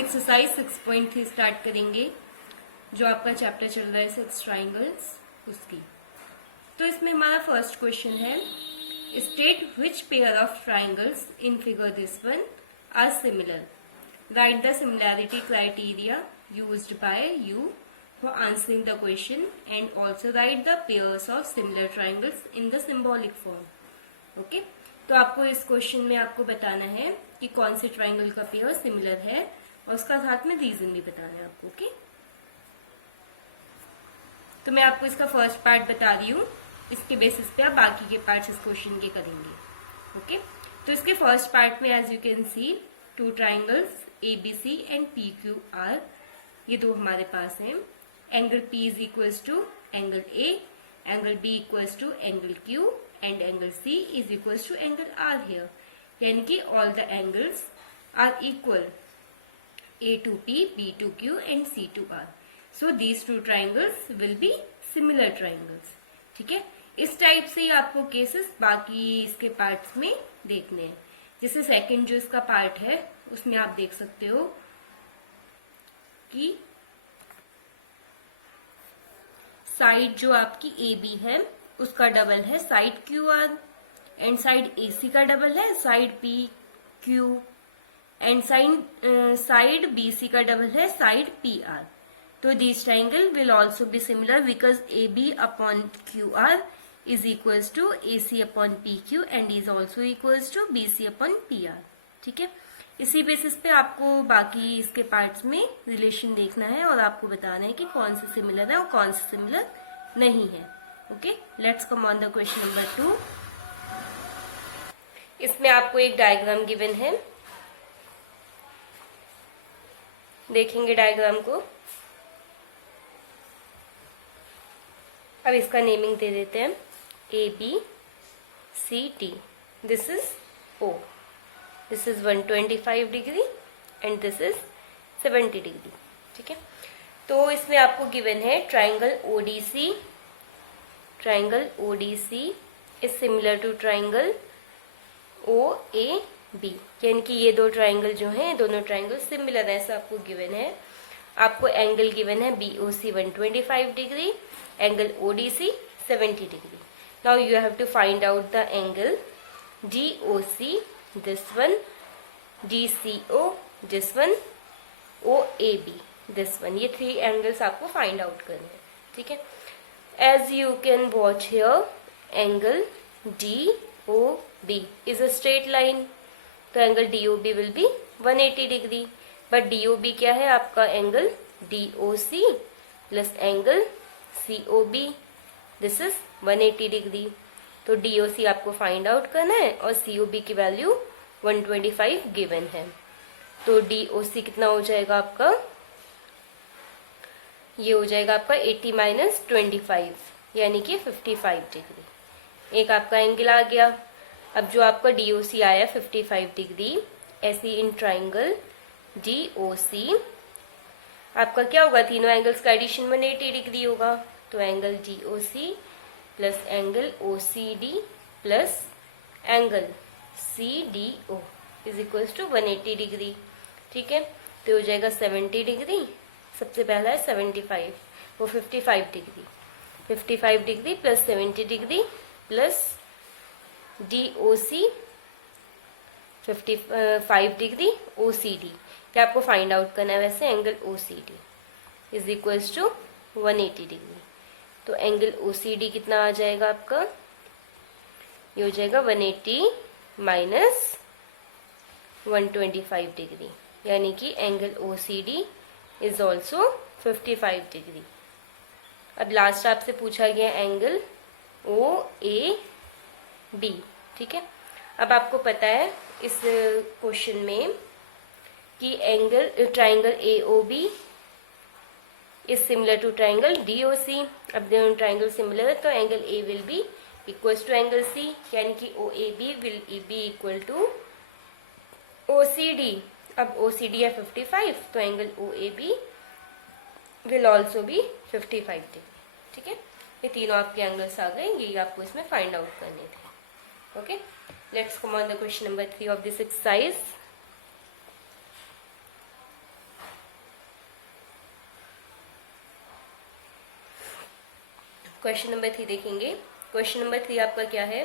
Exercise 6.3 start करेंगे, जो आपका चैप्टर चल रहा है 6 ट्राइंगल्स उसकी। तो इसमें हमारा फर्स्ट क्वेश्चन है, state which pair of triangles in figure this one are similar, write the similarity criteria used by you for answering the question and also write the pairs of similar triangles in the symbolic form. Okay, तो आपको इस question में आपको बताना है कि कौन से ट्राइंगल का पेयर सिमिलर है और उसका साथ में रीजन भी बताना है आपको। ओके, तो मैं आपको इसका फर्स्ट पार्ट बता रही हूँ, इसके बेसिस पे आप बाकी के पार्ट्स इस क्वेश्चन के करेंगे। ओके, तो इसके फर्स्ट पार्ट में as you can see two triangles ABC and PQR, ये दो हमारे पास हैं। Angle P is equals to angle A, angle B equals to angle Q and angle C is equals to angle R here, यानी कि all the angles are equal A to P, B to Q and C to R. So these two triangles will be similar triangles. ठीक है, इस type से ही आपको cases बाकी इसके parts में देखने हैं। जैसे सेकंड जो इसका पार्ट है उसमें आप देख सकते हो कि साइड जो आपकी AB है उसका डबल है side QR and side AC का डबल है side PQ and side BC का डबल है साइड PR। तो this triangle will also be similar because AB upon QR is equals to AC upon PQ and is also equals to BC upon PR। ठीक है, इसी basis पे आपको बाकी इसके पार्ट्स में रिलेशन देखना है और आपको बताना है कि कौन से सिमिलर है और कौन से सिमिलर नहीं है। Okay, let's come on the question number 2। इसमें आपको एक डायग्राम गिवन है, देखेंगे डायग्राम को। अब इसका नेमिंग दे देते हैं ABCD। This is O, this is 125 degree and this is 70 degree. ठीक है, तो इसमें आपको गिवन है triangle ODC। Triangle ODC is similar to triangle OAB, यानी कि ये दो ट्राइंगल जो हैं दोनों ट्राइंगल सिमिलर है, ऐसा आपको गिवन है। आपको एंगल गिवन है BOC 125 degree, angle ODC 70 degree. Now you have to find out the angle DOC, this one, DCO this one, OAB this one. ये थ्री एंगल्स आपको फाइंड आउट करने हैं। ठीक है, as you can watch here angle DOB is a straight line, तो angle DOB will be 180 degree. But DOB क्या है आपका angle DOC plus angle COB, this is 180 degree. तो DOC आपको फाइंड आउट करना है और COB की वैल्यू 125 गिवन है। तो DOC कितना हो जाएगा आपका, ये हो जाएगा आपका 80 माइनस 25 यानी कि 55 डिग्री। एक आपका एंगल आ गया। अब जो आपका DOC आया 55 डिग्री, ऐसी इन ट्राइंगल DOC आपका क्या होगा, तीनों एंगल्स का एडिशन 180 डिग्री होगा। तो angle DOC plus angle OCD plus angle CDO is equals to 180 degree. ठीक है, तो हो जाएगा 70 डिग्री, सबसे पहला है 75, वो 55 degree. 55 degree plus 70 degree plus DOC 55 degree OCD, क्या आपको फाइंड आउट करना है वैसे angle OCD is equals to 180 degree. तो एंगल OCD कितना आ जाएगा आपका, ये हो जाएगा 180 माइनस 125 डिग्री, यानी कि angle OCD is also 55 degree. अब लास्ट आपसे पूछा गया एंगल OAB। ठीक है, अब आपको पता है इस क्वेश्चन में कि angle triangle AOB is similar to triangle DOC। अब दोनों ट्राइंगल सिमिलर है तो angle A will be equals to angle C, यानी कि OAB will be equal to OCD। अब OCD है 55, तो angle OAB will also be 55 degree. ठीक है, ये तीनों आपके एंगल्स आ गए, यही आपको इसमें फाइंड आउट करने थे। Okay, let's come on the question number 3 of this exercise. Question number 3 देखेंगे। क्वेश्चन नंबर 3 आपका क्या है,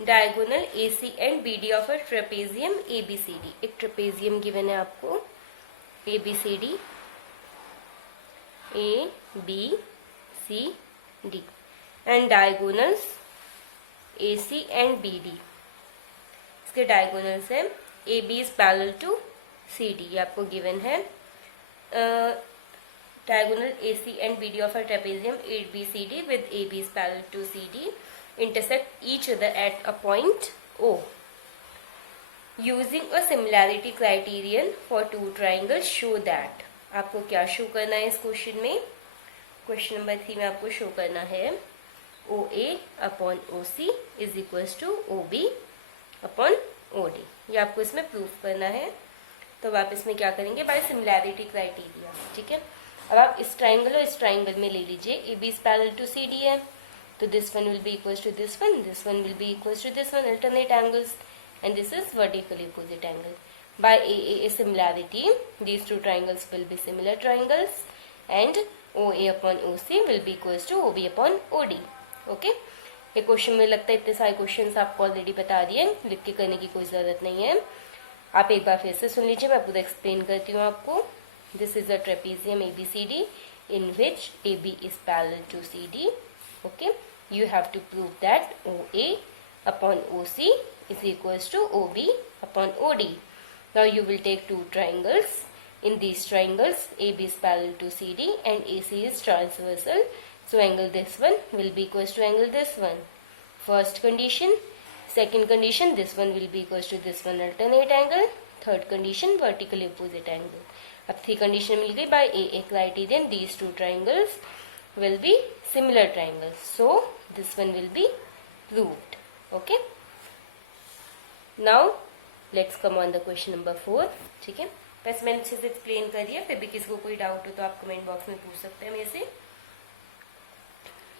diagonal AC and BD of a trapezium ABCD। एक ट्रेपेजियम गिवन है आपको ABCD ABCD and diagonals AC and BD। इसके diagonals है AB is parallel to CD, ये आपको गिवन है। Diagonal AC and BD of a trapezium ABCD with AB is parallel to CD intersect each other at a point O. Using a similarity criterion for two triangles, show that। आपको क्या show करना है इस question में? Question number 3 में आपको show करना है OA upon OC is equals to OB upon OD। ये आपको इसमें प्रूफ करना है। तो आप इसमें क्या करेंगे, बाय सिमिलैरिटी क्राइटेरिया। ठीक है, अब आप इस ट्राइंगल और इस ट्राइंगल में ले लीजिए, AB is parallel to CD है, तो this one will be equals to this one will be equals to this one, alternate angles, and this is vertically opposite angle. By AA similarity these two triangles will be similar triangles and OA upon OC will be equals to OB upon OD। Okay, ये question में लगता है इतने सारे question आपको already बता दिए, लिख के करने की कोई जरूरत नहीं है। आप एक बार फिर से सुन लीजिए, मैं पूरा एक्सप्लेन करती हूँ आपको। This is a trapezium ABCD in which AB is parallel to CD. Okay, you have to prove that OA upon OC is equals to OB upon OD. Now you will take two triangles. In these triangles, AB is parallel to CD and AC is transversal. So angle this one will be equals to angle this one. First condition. Second condition, this one will be equals to this one, alternate angle. Third condition, vertically opposite angle. अब 3 condition मिल गई। By AA criterion, these two triangles will be similar triangles. So this one will be proved. Okay. Now let's come on the question number 4. ठीक है, बस मैंने अच्छे से explain कर दिया, फिर भी किसी को कोई डाउट हो तो आप कमेंट बॉक्स में पूछ सकते हैं मेरे से।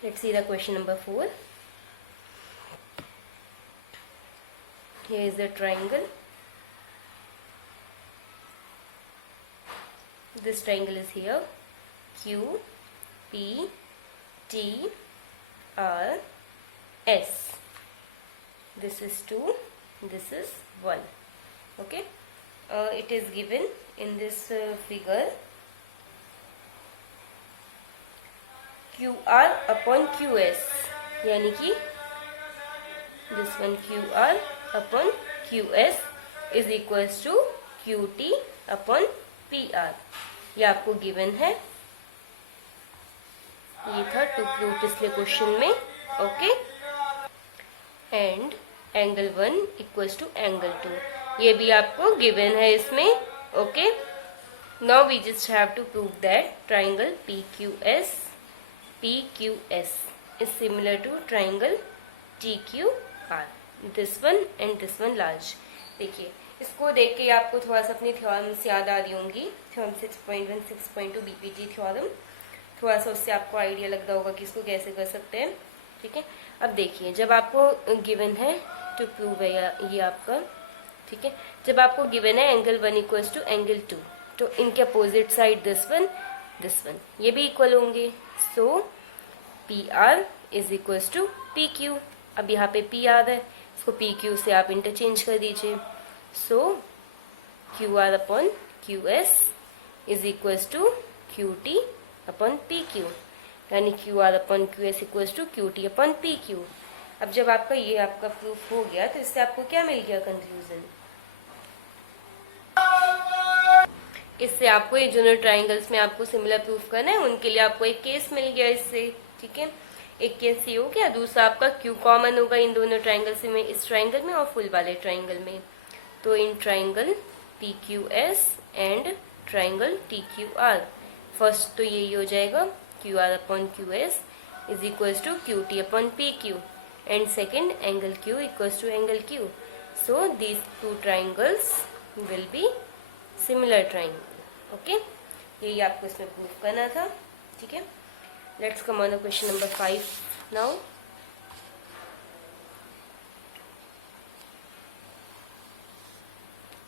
Let's see the question number 4. Here is the triangle. This triangle is here, Q, P, T, R, S. This is 2, this is 1. Okay, it is given in this figure QR upon QS, यानी कि this one QR upon QS is equals to QT upon PR। ये आपको given है, ये था to prove पिछले question में। Okay, and angle 1 equals to angle 2, ये भी आपको गिवन है इसमें। Okay, now we just have to prove that triangle PQS is similar to triangle TQR, this one and this one large. देखिए, इसको देख के आपको थोड़ा सा अपनी थ्योरम्स याद आ रही होंगी, थ्योरम 6.1 6.2 BPT थ्योरम, थोड़ा सा उससे आपको आइडिया लग रहा होगा कि इसको कैसे कर सकते हैं। ठीक है, अब देखिए, जब आपको गिवन है टू प्रूव है ये आपका, ठीक है, जब आपको गिवन है एंगल 1 इक्वल्स टू एंगल 2, तो इनके अपोजिट साइड दिस वन ये भी इक्वल होंगे। So PR is equals to PQ। अब यहाँ पे PR है, इसको PQ से आप इंटरचेंज कर दीजिए। So QR upon QS is equals to QT upon PQ, यानी QR upon QS equals to QT upon PQ। अब जब आपका ये आपका प्रूफ हो गया, तो इससे आपको क्या मिल गया कंक्लूजन? इससे आपको ये जो ट्राइंगल्स में आपको सिमिलर प्रूफ करना है, उनके लिए आपको एक केस मिल गया इससे। ठीक है, एक केस ये हो गया, दूसरा आपका Q कॉमन होगा इन दोनों ट्राइंगल्स में, इस ट्राइंगल में और फुल वाले ट्राइंगल में। तो in triangle PQS and triangle TQR, first तो यही हो जाएगा QR upon QS is equals to QT upon PQ, and second angle Q equals to angle Q। So these two triangles will be similar triangle. Okay, यही आपको इसमें proof करना था। ठीक है, let's come on the question number 5 now.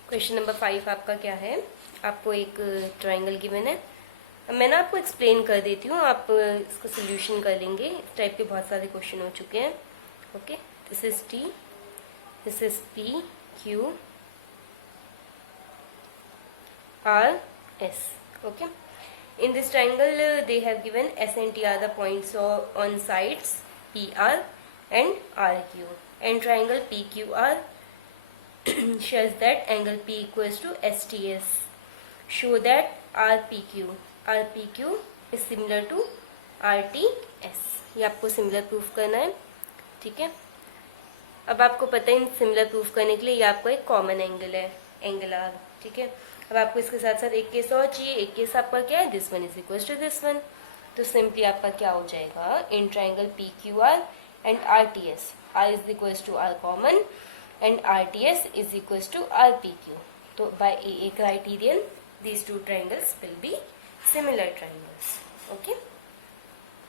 Question number 5 आपका क्या है, आपको एक ट्राइंगल गिवन है अब मैं ना आपको एक्सप्लेन कर देती हूँ, आप इसको सोल्यूशन कर लेंगे। इस टाइप के बहुत सारे क्वेश्चन हो चुके हैं। Okay, this is T, this is P Q R S. Okay, in this triangle they have given S and T are the points on sides PR and RQ, and triangle PQR shows that angle P equals to STS. Show that RPQ is similar to RTS. ये आपको similar proof करना है, ठीक है। अब आपको पता है इन सिमिलर प्रूफ करने के लिए ये आपको एक कॉमन एंगल है, एंगल R, ठीक है। अब आपको इसके साथ साथ एक केस और चाहिए। एक केस आपका क्या है, this one is equal to this one. तो सिंपली आपका क्या हो जाएगा, in triangle P Q R and R T S, R is equal to R common and R T S is equal to R P Q. तो by a criterion these two triangles will be similar triangles. Okay,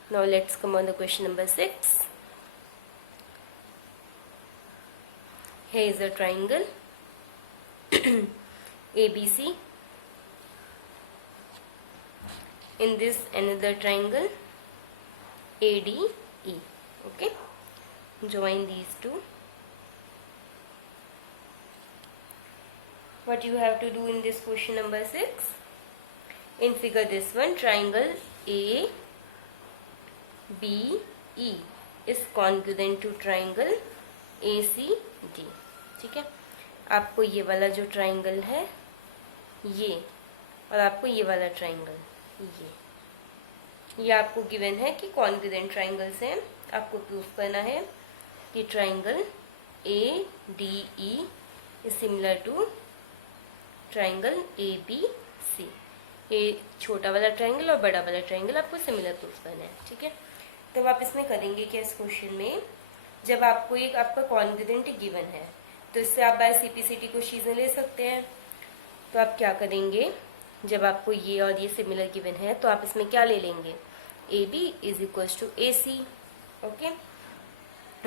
now let's come on the question number 6. Here is a triangle ABC. In this another triangle ADE. Okay, join these two. What you have to do in this question number 6? In figure this one, triangle ABE is congruent to triangle ACD. ठीक है, आपको ये वाला जो triangle है ये, और आपको ये वाला ट्राइंगल ये आपको गिवन है कि कॉन्ग्रुएंट ट्राइंगल्स हैं। आपको प्रूफ करना है कि triangle ADE is similar to triangle ABC। ये छोटा वाला ट्राइंगल और बड़ा वाला ट्राइंगल आपको सिमिलर प्रूफ करना है, ठीक है। तो आप इसमें करेंगे क्या, इस क्वेश्चन में जब आपको एक आपका कॉन्ग्रुएंट गिवन है तो इससे आप बाय CPCT कुछ चीजें ले सकते हैं। तो आप क्या करेंगे, जब आपको ये और ये सिमिलर गिवन है तो आप इसमें क्या ले लेंगे, AB is equal to AC। Okay,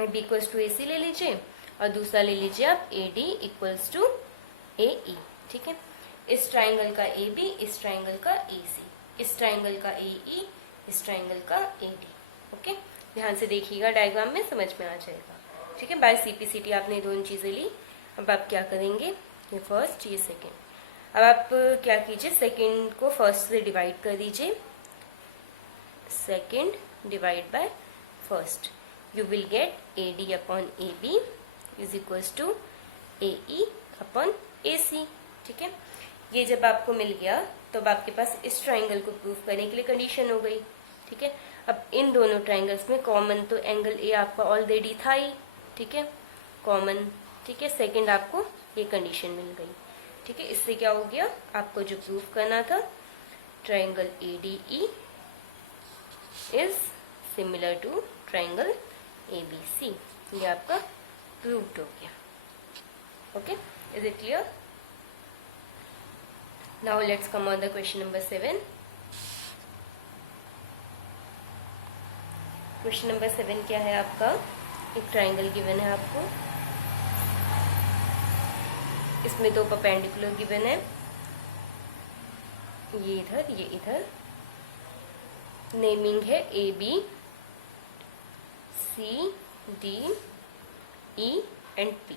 B equal to AC ले लीजिए और दूसरा ले लीजिए आप AD इक्वल्स टू AE। ठीक है, इस ट्राइंगल का AB, इस ट्राइंगल का AC, इस ट्राइंगल का AE, इस ट्राइंगल का AD। ओके, ध्यान से देखिएगा, डायग्राम में समझ में आ जाएगा। ठीक है, बाय CPCT आपने दोनों चीजें ली। अब आप क्या करेंगे, ये फर्स्ट ये सेकेंड। अब आप क्या कीजिए, सेकेंड को फर्स्ट से डिवाइड कर दीजिए। Second divide by first, you will get AD upon AB is equals to AE upon AC। ठीक है, ये जब आपको मिल गया तो अब आपके पास इस ट्राइंगल को प्रूफ करने के लिए कंडीशन हो गई। ठीक है, अब इन दोनों ट्राइंगल्स में कॉमन तो एंगल A आपका ऑलरेडी था ही। ठीक है, कॉमन। ठीक है, सेकंड आपको ये कंडीशन मिल गई। ठीक है, इससे क्या हो गया, आपको जो प्रूफ करना था triangle ADE is similar to triangle ABC, ये आपका प्रूव्ड हो गया। Okay, is it clear? Now let's come on the question number 7। Question number 7 क्या है आपका, एक ट्राइंगल गिवन है आपको, इसमें दो परपेंडिकुलर गिवन है, ये इधर ये इधर। नेमिंग है AB, C, D, E and P.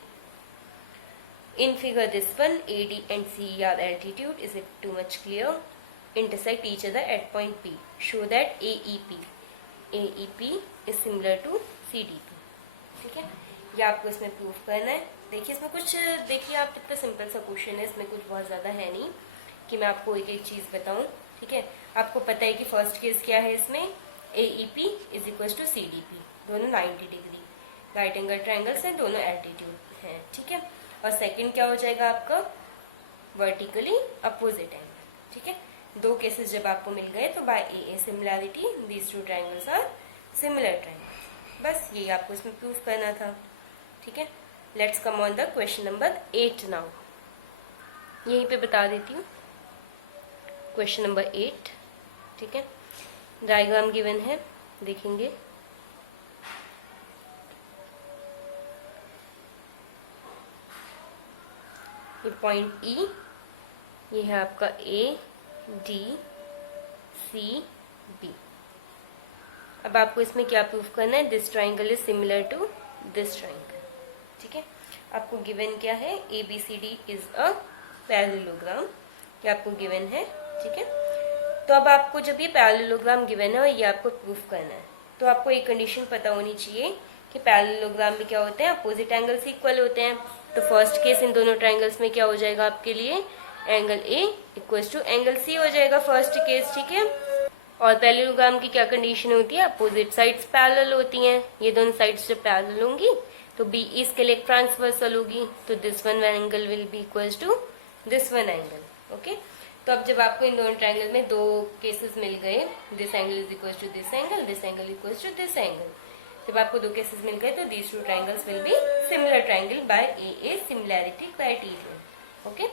In figure this one, AD and CE are altitude. Is it too much clear? Intersect each other at point P. Show that AEP is similar to CDP. ठीक है, ये आपको इसमें proof करना है। देखिए इसमें कुछ, देखिए आप कितना सिंपल सा क्वेश्चन है, इसमें कुछ बहुत ज़्यादा है नहीं कि मैं आपको एक एक चीज़ बताऊं। ठीक है, आपको पता है कि फर्स्ट केस क्या है, इसमें AEP is equal to CDP, दोनों 90 डिग्री राइट एंगल ट्राइंगल्स हैं, दोनों एल्टीट्यूड हैं। ठीक है, और सेकंड क्या हो जाएगा आपका, वर्टिकली अपोजिट एंगल। ठीक है, दो केसेस जब आपको मिल गए तो by AA similarity these two triangles are similar triangles. बस यही आपको इसमें प्रूफ करना था। ठीक है, let's come on the question number 8 now. यहीं पे बता देती हूँ क्वेश्चन नंबर 8। ठीक है, डायग्राम गिवन है, देखेंगे। ये पॉइंट E, ये है आपका A, D, ABCD। अब आपको इसमें क्या प्रूफ करना है, this triangle is similar to this triangle. ठीक है, आपको गिवन क्या है, ABCD इज अ पैरेललोग्राम, ये आपको गिवन है। ठीक है, तो अब आपको जब ये पैरेललोग्राम गिवन है और ये आपको प्रूफ करना है, तो आपको एक कंडीशन पता होनी चाहिए कि पैरेललोग्राम में क्या होते हैं, अपोजिट एंगल्स इक्वल होते हैं। तो फर्स्ट केस इन दोनों ट्राइंगल्स में क्या हो जाएगा आपके लिए, angle A equals to angle C हो जाएगा फर्स्ट केस। ठीक है, और पैरेललोग्राम की क्या कंडीशन होती है, अपोजिट साइड्स पैरेलल होती हैं। ये दोनों साइड्स जब पैरेलल होंगी तो BE इसके लिए ट्रांसवर्सल होगी, तो this one angle will be equals to this one angle. Okay, तो अब जब आपको इन दोनों ट्राइंगल में दो केसेस मिल गए, this angle is equals to this angle equals to this angle, जब आपको दो केसेस मिल गए तो these two triangles will be similar triangle by AA similarity criterion. Okay,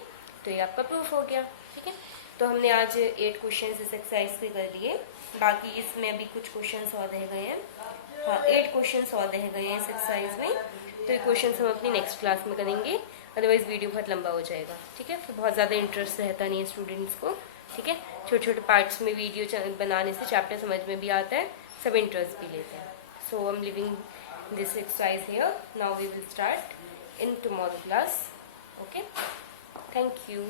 तो ये आपका प्रूफ हो गया। ठीक है, तो हमने आज 8 क्वेश्चन इस एक्सरसाइज के कर लिए, बाकी इसमें अभी कुछ क्वेश्चन और रह गए हैं। हाँ, 8 क्वेश्चन और रह गए हैं इस एक्सरसाइज में, तो ये क्वेश्चन हम अपनी नेक्स्ट क्लास में करेंगे, अदरवाइज वीडियो बहुत लंबा हो जाएगा। ठीक है, फिर बहुत ज़्यादा इंटरेस्ट रहता नहीं है स्टूडेंट्स को। ठीक है, छोटे छोटे पार्ट्स में वीडियो बनाने से चैप्टर समझ में भी आता है, सब इंटरेस्ट भी लेते हैं। So I'm leaving this exercise here. Now we will start in tomorrow class. Okay, thank you.